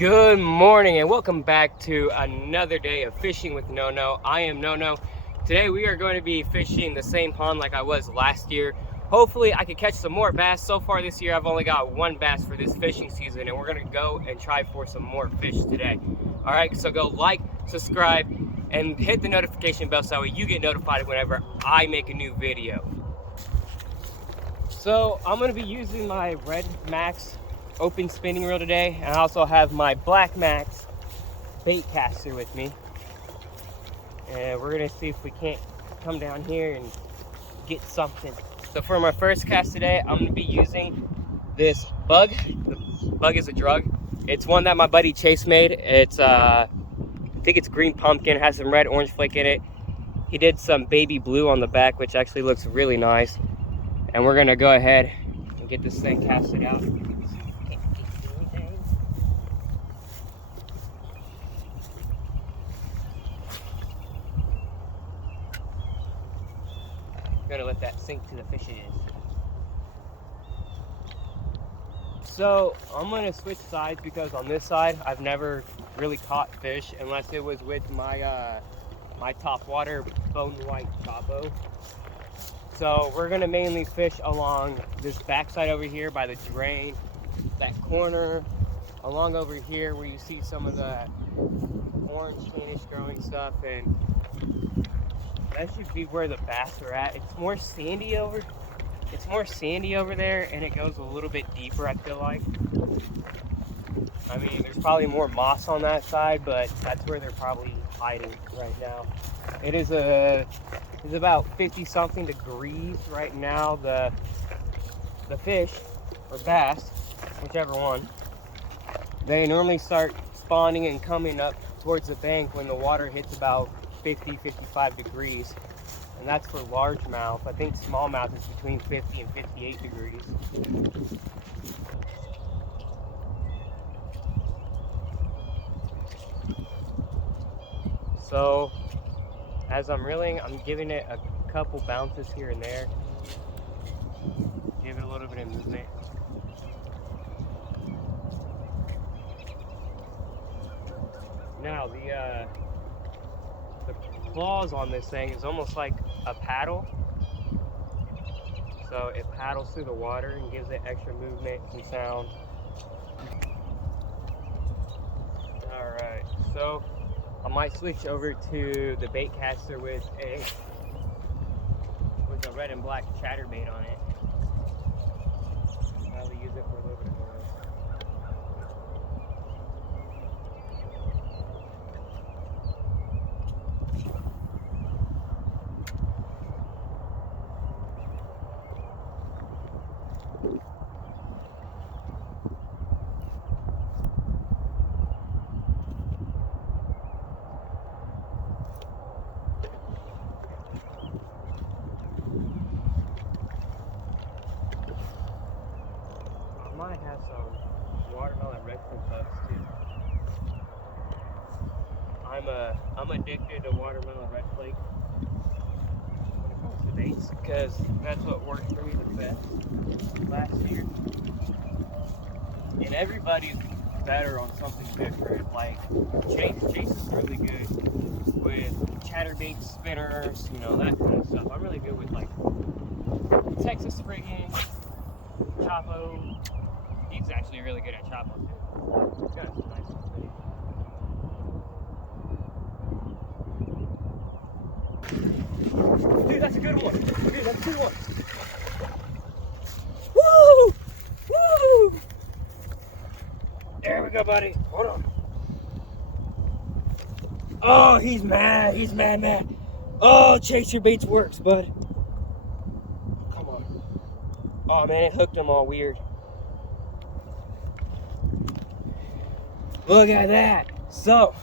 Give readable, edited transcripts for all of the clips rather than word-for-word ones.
Good morning and welcome back to another day of fishing with Nono. I am Nono. Today we are going to be fishing the same pond like I was last year. Hopefully I can catch some more bass. So far this year I've only got one bass for this fishing season, and we're going to go and try for some more fish today. Alright, so go like, subscribe, and hit the notification bell so that way you get notified whenever I make a new video. So I'm going to be using my Red Max open spinning reel today, and I also have my Black Max bait caster with me, and we're gonna see if we can't come down here and get something. So for my first cast today, I'm gonna be using this bug. The bug is a drug. It's one that my buddy Chase made. It's I think it's green pumpkin. It has some red orange flake in it. He did some baby blue on the back, which actually looks really nice, and we're gonna go ahead and get this thing casted out. Gonna let that sink to the fishes. So I'm gonna switch sides because on this side I've never really caught fish unless it was with my my top water bone white Chapo. So we're gonna mainly fish along this backside over here by the drain, that corner, along over here where you see some of the orange Spanish growing stuff, and that should be where the bass are at. It's more sandy over there, and it goes a little bit deeper, I feel like. I mean, there's probably more moss on that side, but that's where they're probably hiding right now. It's about 50 something degrees right now. The fish, or bass, whichever one, they normally start spawning and coming up towards the bank when the water hits about 50-55 degrees, and that's for largemouth. I think smallmouth is between 50 and 58 degrees. So as I'm reeling, I'm giving it a couple bounces here and there, give it a little bit of movement. Now the claws on this thing is almost like a paddle, so it paddles through the water and gives it extra movement and sound. Alright, so I might switch over to the bait caster with a red and black chatterbait on it. I'll use it for a little bit of oil. I might have some watermelon redfish bugs too. I'm addicted to watermelon red flake when it comes to baits, because that's what worked for me the best last year. And everybody's better on something different. Like Chase is really good with chatterbait spinners, you know, that kind of stuff. I'm really good with like Texas friggin', Chapo. He's actually really good at Chapo too. He's got some nice ones. Dude, that's a good one. Dude, that's a good one. Woo! Woo! There we go, buddy. Hold on. Oh, he's mad. He's mad. Oh, Chase, your baits works, bud. Come on. Oh man, it hooked him all weird. Look at that. So,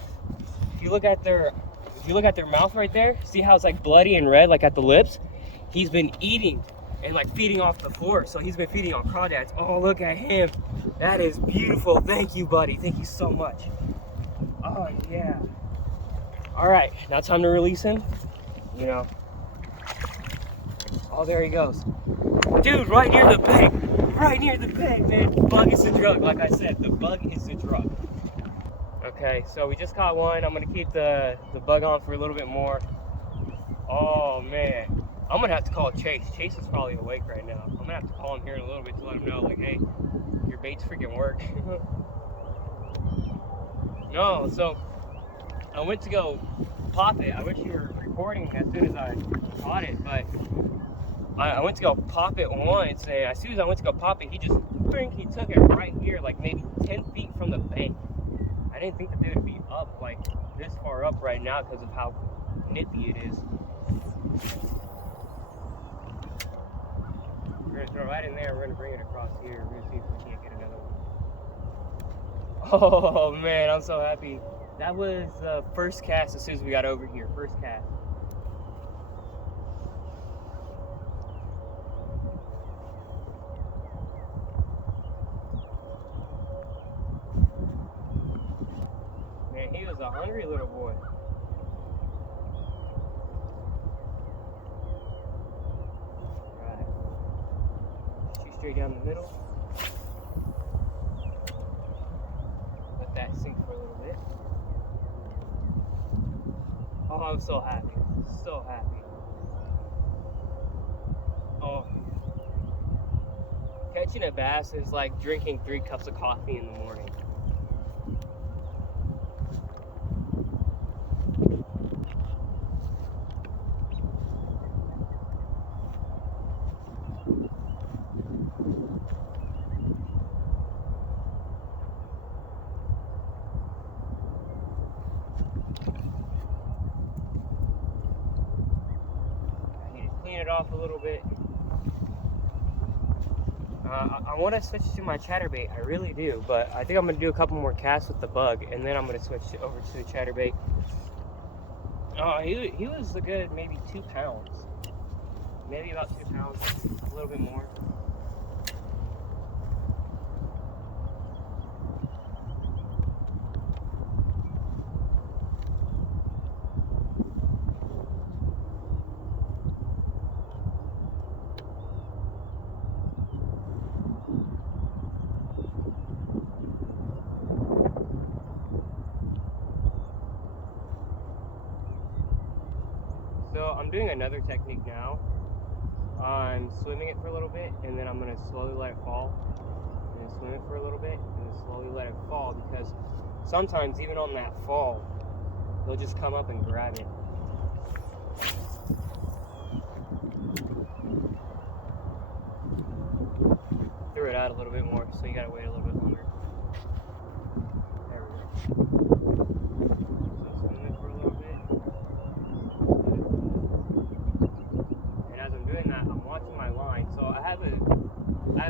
if you look at their mouth right there, see how it's like bloody and red, like at the lips? He's been eating and like feeding off the floor, so he's been feeding on crawdads. Oh, look at him. That is beautiful. Thank you, buddy. Thank you so much. Oh, yeah. All right, now time to release him. You know. Oh, there he goes. Dude, right near the bank. Right near the bank, man. The bug is a drug. Like I said, the bug is a drug. Okay, so we just caught one. I'm gonna keep the bug on for a little bit more. Oh man, I'm gonna have to call Chase. Chase is probably awake right now. I'm gonna have to call him here in a little bit to let him know, like, hey, your bait's freaking work. No, so I went to go pop it. I wish you were recording as soon as I caught it, but I went to go pop it once, and as soon as I went to go pop it, he took it right here, like maybe 10 feet from the bank. I didn't think that they would be up like this far up right now because of how nippy it is. We're gonna throw right in there. We're gonna bring it across here. We're gonna see if we can't get another one. Oh man, I'm so happy. That was the first cast as soon as we got over here. First cast. Man, he was a hungry little boy. Right. Shoot straight down the middle. Let that sink for a little bit. Oh, I'm so happy. So happy. Oh. Catching a bass is like drinking 3 cups of coffee in the morning. Clean it off a little bit. I want to switch to my chatterbait, I really do, but I think I'm going to do a couple more casts with the bug, and then I'm going to switch over to the chatterbait. Oh, he was a good maybe 2 pounds. Maybe about 2 pounds, a little bit more. So I'm doing another technique now. I'm swimming it for a little bit, and then I'm going to slowly let it fall. And swim it for a little bit, and then slowly let it fall, because sometimes even on that fall, they'll just come up and grab it. Threw it out a little bit more, so you gotta wait a little bit longer. There we go. So swim it for a little bit. And as I'm doing that, I'm watching my line. So I have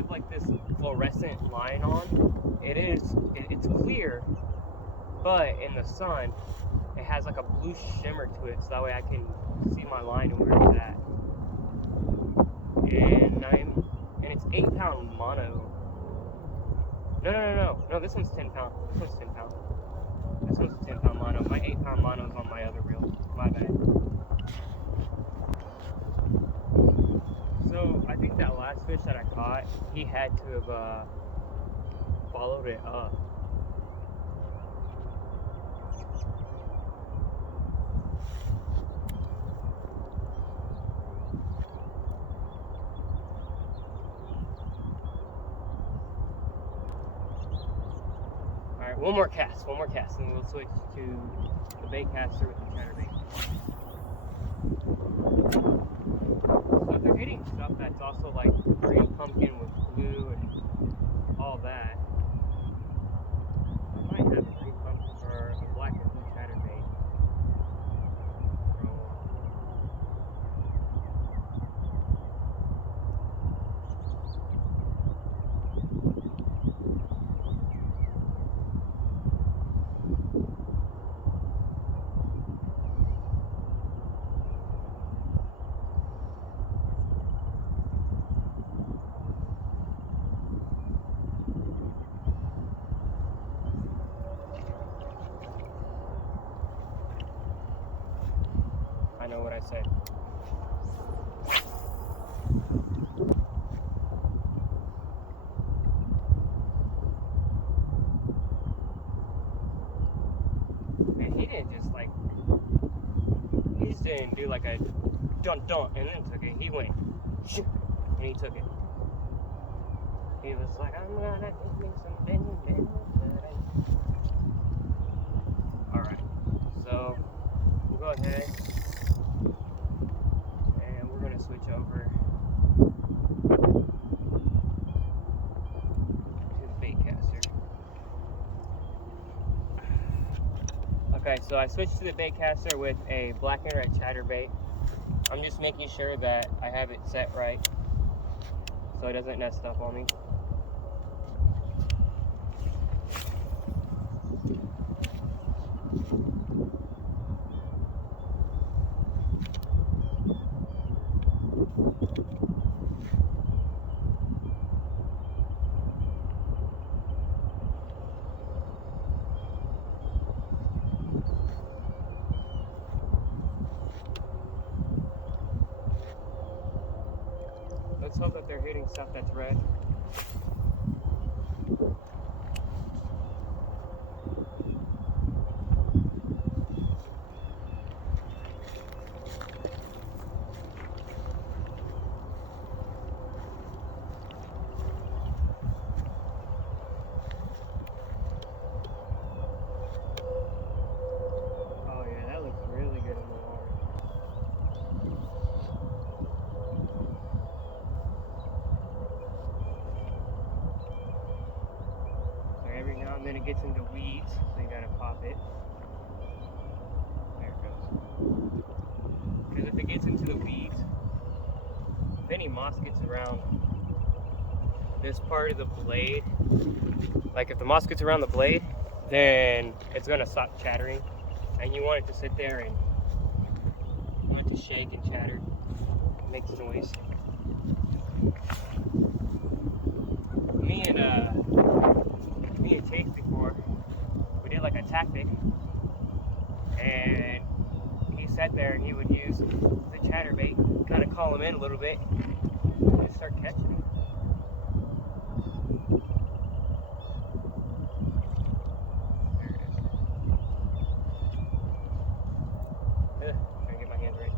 like this fluorescent line on. It's clear, but in the sun, it has like a blue shimmer to it, so that way I can see my line and where it's at. And it's 8-pound mono. No, this one's 10 pound. This one's 10 pound. This one's a 10-pound mono. My 8-pound mono is on my other reel. My bad. So I think that last fish that I caught, he had to have followed it up. Alright, one more cast, and then we'll switch to the bait caster with the chatterbait. So if they're hitting stuff that's also like green pumpkin with blue and all that, I might have a green pumpkin or a black and blue chatterbait. I know what I said. didn't just like, he just didn't do like a dun dun and then took it. He went and he took it. He was like, I'm gonna give me some bing. Alright, so we'll go ahead and we're gonna switch over to the bait caster. Okay, so I switched to the bait caster with a black and red chatterbait. I'm just making sure that I have it set right so it doesn't nest up on me. Let's hope that they're hitting stuff that's red. Oh yeah, that looks really good in the water. Every now and then it gets into weeds, so you gotta pop it. There it goes. Because if it gets into the weeds, if any moss gets around this part of the blade, like if the moss gets around the blade, then it's gonna stop chattering. And you want it to sit there and you want it to shake and chatter. It makes noise. Me and Chase before, we did like a tactic, and he sat there and he would use the chatterbait, kind of call him in a little bit, and just start catching him. There it is. Trying to get my hands right.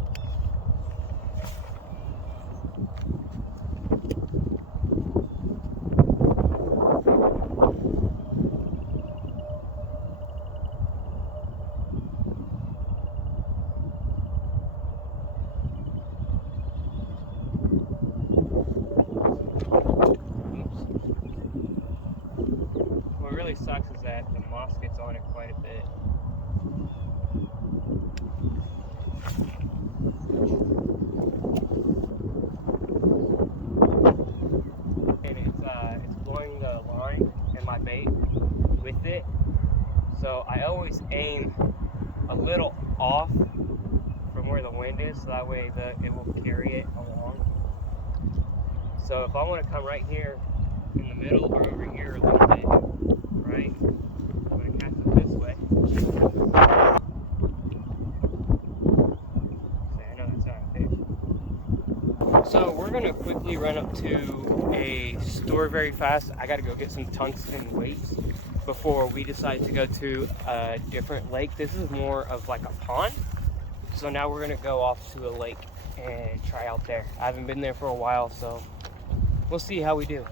What really sucks is that the moss gets on it quite a bit. And it's blowing the line in my bait with it. So I always aim a little off from where the wind is, so that way it will carry it along. So if I want to come right here in the middle or over here a little bit, right, I'm going to cast it this way. See, I know that's not a fish. So we're going to quickly run up to a store very fast. I got to go get some tungsten weights before we decide to go to a different lake. This is more of like a pond. So now we're going to go off to a lake and try out there. I haven't been there for a while, so we'll see how we do.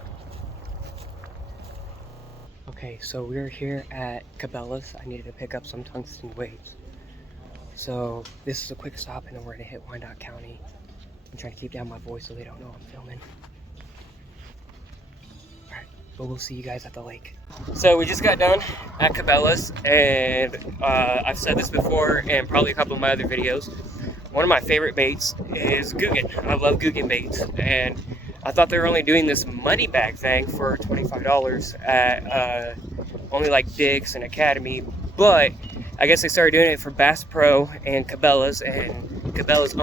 Okay, so we're here at Cabela's. I needed to pick up some tungsten weights. So this is a quick stop and then we're gonna hit Wyandotte County. I'm trying to keep down my voice so they don't know I'm filming. Alright, but we'll see you guys at the lake. So we just got done at Cabela's, and I've said this before and probably a couple of my other videos. One of my favorite baits is Googan. I love Googan baits, and I thought they were only doing this money bag thing for $25 at only like Dick's and Academy, but I guess they started doing it for Bass Pro and Cabela's, and Bass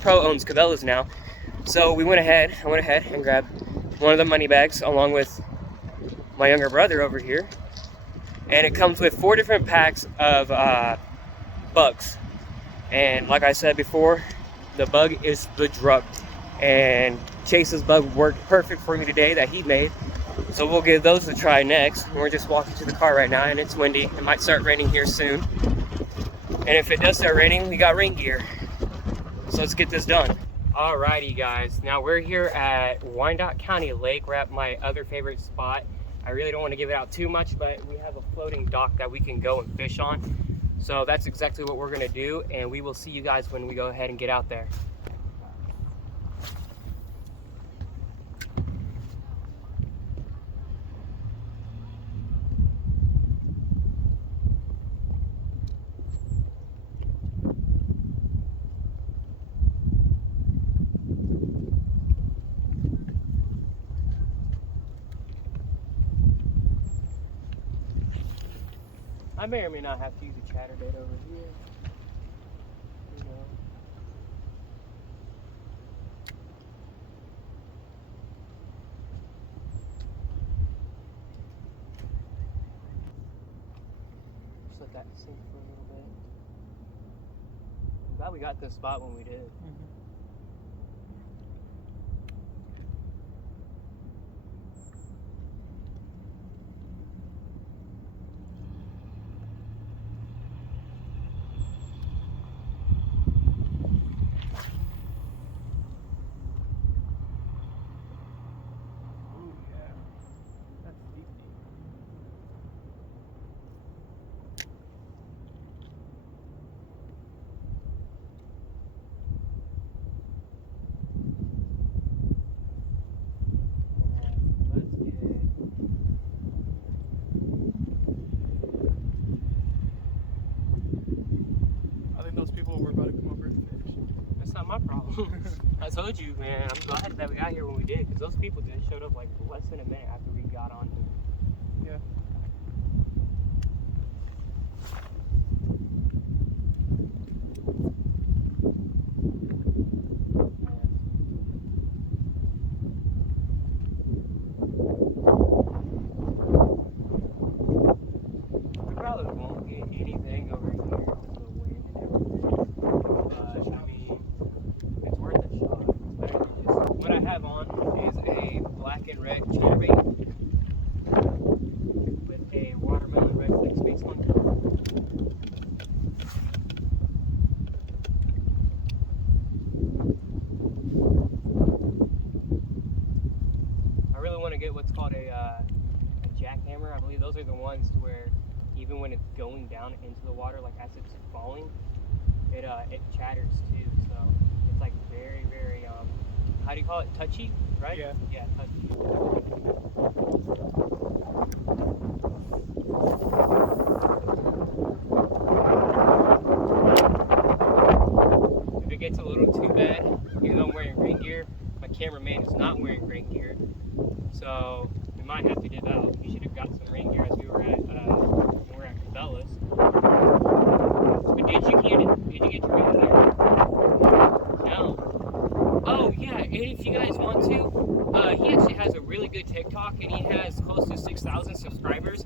Pro owns Cabela's now. So I went ahead and grabbed one of the money bags along with my younger brother over here, and it comes with 4 different packs of bugs. And like I said before, the bug is the drug. And Chase's bug worked perfect for me today that he made. So we'll give those a try next. We're just walking to the car right now, and it's windy. It might start raining here soon. And if it does start raining, we got rain gear. So let's get this done. Alrighty guys, now we're here at Wyandotte County Lake. We're at my other favorite spot. I really don't want to give it out too much, but we have a floating dock that we can go and fish on. So that's exactly what we're gonna do, and we will see you guys when we go ahead and get out there. I may or may not have to use a chatterbait over here. You know. Just let that sink for a little bit. I'm glad we got this spot when we did. My problem. I told you, man, I'm glad that we got here when we did, because those people just showed up like less than a minute after we got on. Yeah. We probably won't get anything over here with the wind and everything. But, I mean, it's worth a shot. What I have on is a black and red chatterbait with a watermelon red flake space one. I really want to get what's called a jackhammer. I believe those are the ones to where even when it's going down into the water, like as it's falling, it chatters too. So it's like very, very how do you call it? Touchy, right? Yeah. Yeah, touchy. If it gets a little too bad, even though I'm wearing rain gear, my cameraman is not wearing rain gear, so we might have to dip out. We should have got some rain gear as we were at when we were at Cabela's. But did you get your rain gear? No. Oh yeah, and if you guys want to, he actually has a really good TikTok, and he has close to 6,000 subscribers.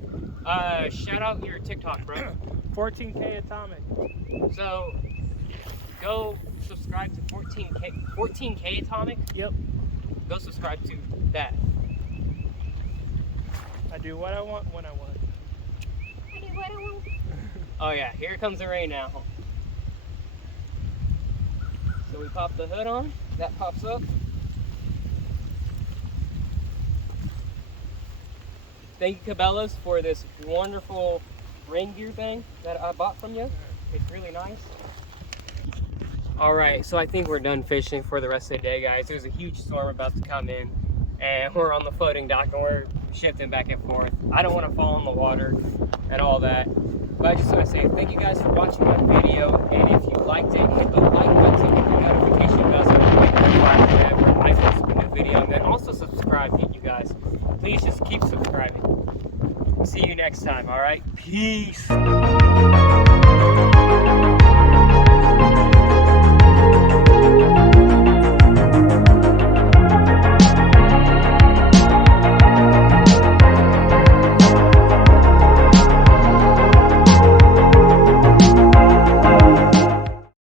Shout out your TikTok, bro. 14K Atomic. So go subscribe to 14K Atomic. Yep. Go subscribe to that. I do what I want when I want. I do what I want. Oh yeah, here comes the rain now. So we pop the hood on, that pops up. Thank you, Cabela's, for this wonderful rain gear thing that I bought from you. It's really nice. All right, so I think we're done fishing for the rest of the day, guys. There's a huge storm about to come in, and we're on the floating dock, and we're shifting back and forth. I don't want to fall in the water and all that. But I just want to say thank you guys for watching my video, and if you liked it, hit the like button, hit the notification bell so whenever I post a new video, and then also subscribe, you guys. Please just keep subscribing. See you next time, all right? Peace.